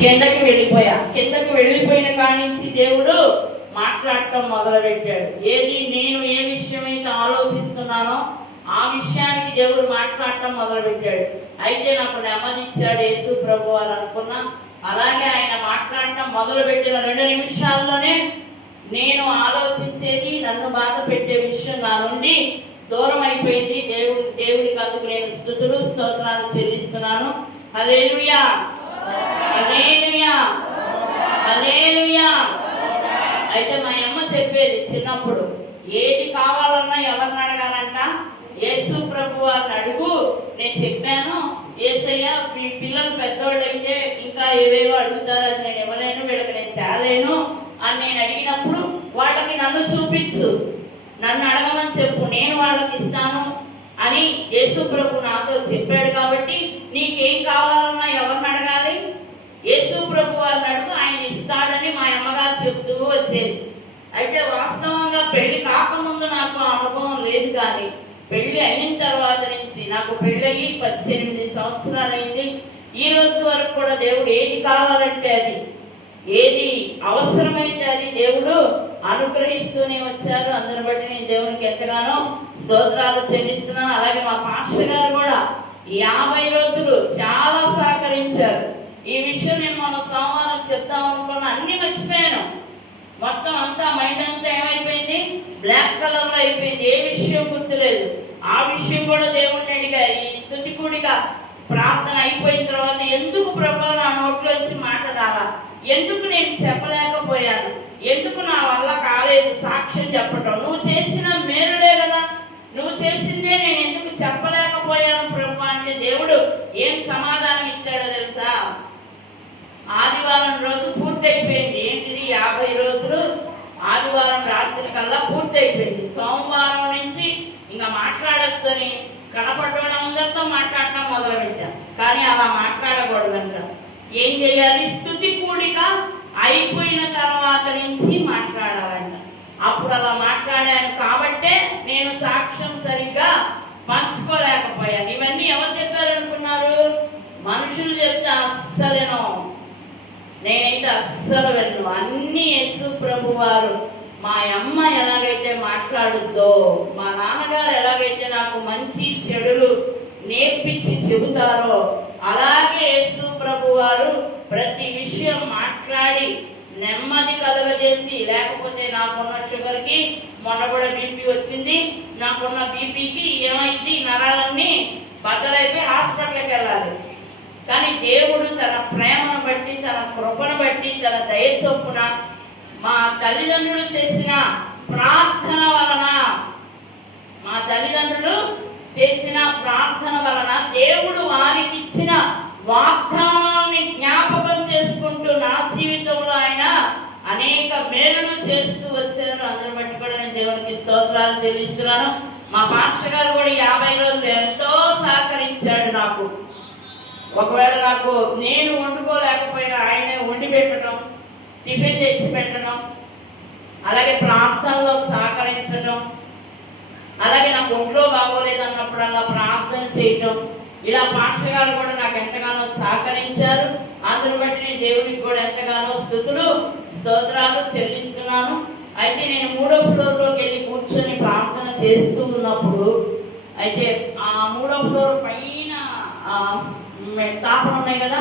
కిందకి వెళ్ళిపోయిన కాడి నుంచి దేవుడు మాట్లాడటం మొదలుపెట్టాడు. ఏది నేను ఏ విషయమైతే ఆలోచిస్తున్నానో ఆ విషయానికి దేవుడు మాట్లాడటం మొదలుపెట్టాడు. అయితే నాకు నెమ్మది ఇచ్చాడు యేసు ప్రభు అని అనుకున్నా. అలాగే ఆయన మాట్లాడటం మొదలుపెట్టిన 2 నిమిషాల్లోనే నేను ఆలోచించేది, నన్ను బాధ పెట్టే విషయం నా నుండి దూరం అయిపోయింది. దేవుడికి అందుకు నేను స్తుతులు స్తోత్రాలు చెల్లిస్తున్నాను. హల్లెలూయా, హల్లెలూయా, హల్లెలూయా. అయితే మా అమ్మ చెప్పేది చిన్నప్పుడు, ఏది కావాలన్నా ఎవరిని అడగాలంట? యేసు ప్రభు వారిని అడుగు. నేను చెప్పాను, యేసయ్య మీ పిల్లలు పెద్దవాళ్ళు అయితే ఇంకా ఏవేవో అడుగుతారు, అది నేను ఇవ్వలేను, వీళ్ళకి నేను తేలేను అని నేను అడిగినప్పుడు వాళ్ళకి నన్ను చూపించు, నన్ను అడగమని చెప్పు, నేను వాళ్ళకి ఇస్తాను అని యేసు ప్రభు నాతో చెప్పాడు. కాబట్టి నీకేం కావాలన్నా ఎవరిని అడగాలి? యేసు ప్రభు వారిని అడుగు, ఆయన ఇస్తాడని మా అమ్మగారు చెప్తూ వచ్చేది. అయితే వాస్తవంగా పెళ్లి కాకముందు నాకు అనుభవం లేదు, కానీ పెళ్ళి అయిన తర్వాత నుంచి, నాకు పెళ్ళయి 18 సంవత్సరాలైంది, ఈ రోజు వరకు కూడా దేవుడు ఏది కావాలంటే అది, ఏది అవసరమైతే అది దేవుడు అనుగ్రహిస్తూనే వచ్చారు. అందుని బట్టి నేను దేవునికి ఎంతగానో స్తోత్రాలు చెల్లిస్తున్నాను. అలాగే మా పాస్టర్ గారు కూడా 50 రోజులు చాలా సహకరించారు. ఈ విషయం నేను మన సోమవారం చెప్తాం అనుకున్నా, అన్ని మర్చిపోయాను. మొత్తం అంతా మైండ్ అంతా ఏమైపోయింది, బ్లాక్ కలర్లో అయిపోయింది. ఏ విషయం గుర్తులేదు. ఆ విషయం కూడా దేవుణ్ణి అడిగా. ఈ స్తుతి కూడిక ప్రార్థన అయిపోయిన తర్వాత, ఎందుకు ప్రభు నా నోట్లోంచి మాట రాలా, ఎందుకు నేను చెప్పలేకపోయాను, ఎందుకు నా వల్ల కాలేదు సాక్ష్యం చెప్పటం, నువ్వు చేసిన మేలుడే కదా, నువ్వు చేసిందే నేను ఎందుకు చెప్పలేకపోయాను ప్రభు అంటే దేవుడు ఏం సమాధానం ఇచ్చాడో తెలుసా? ఆదివారం రోజు పూర్తయిపోయింది. ఏంటిది? 50 రోజులు ఆదివారం రాత్రి కల్లా పూర్తయిపోయింది. సోమవారం నుంచి ఇంకా మాట్లాడచ్చు అని కనపడడం అందరితో మాట్లాడటం మొదలుపెట్టాం. కానీ అలా మాట్లాడకూడదంట. ఏం చేయాలి? స్తుతి కూడిక అయిపోయిన తర్వాత నుంచి మాట్లాడాలంట. అప్పుడు అలా మాట్లాడాను కాబట్టే నేను సాక్ష్యం సరిగ్గా పంచుకోలేకపోయాను. ఇవన్నీ ఎవరు చెప్పారనుకున్నారు? మనుషులు చెప్తే అస్సలేనో, నేనైతే అస్సలు వెళ్ళను. అన్నీ యేసు ప్రభు వారు, మా అమ్మ ఎలాగైతే మాట్లాడుద్దో, మా నాన్నగారు ఎలాగైతే నాకు మంచి చెడులు నేర్పించి చెబుతారో, అలాగే యేసు ప్రభు వారు ప్రతి విషయం మాట్లాడి నెమ్మది కలుగజేసి, లేకపోతే నాకున్న షుగర్కి, మొన్న కూడా బీపీ వచ్చింది, నాకున్న బీపీకి ఏమైంది, నరాలన్నీ బద్దలైపోయి హాస్పిటల్కి వెళ్ళాలి. కానీ దేవుడు తన ప్రేమను బట్టి, తన కృపను బట్టి, తన దయ చొప్పున మా తల్లిదండ్రులు చేసిన ప్రార్థన వలన దేవుడు వారికి ఇచ్చిన వాగ్దానాన్ని జ్ఞాపకం చేసుకుంటూ నా జీవితంలో ఆయన అనేక మేలులు చేస్తూ వచ్చారు. అందరి బట్టి కూడా నేను దేవునికి స్తోత్రాలు చెల్లిస్తున్నాను. మా పాస్టర్ గారు కూడా 50 రోజులు ఎంతో సహకరించాడు నాకు. ఒకవేళ నాకు నేను వండుకోలేకపోయినా ఆయనే వండి పెట్టడం, టిఫిన్ తెచ్చి పెట్టడం, అలాగే ప్రార్థనలో సహకరించడం, అలాగే నాకు ఒంట్లో బాగోలేదన్నప్పుడల్లా ప్రార్థన చేయటం, ఇలా పాస్టర్ గారు కూడా నాకు ఎంతగానో సహకరించారు. అందుని బట్టి నేను దేవుడికి కూడా ఎంతగానో స్తుతులు స్తోత్రాలు చెల్లిస్తున్నాను. అయితే నేను 3వ ఫ్లోర్లోకి వెళ్ళి కూర్చొని ప్రార్థన చేస్తూ ఉన్నప్పుడు, అయితే ఆ 3వ ఫ్లోర్ పైన తాపలు ఉన్నాయి కదా,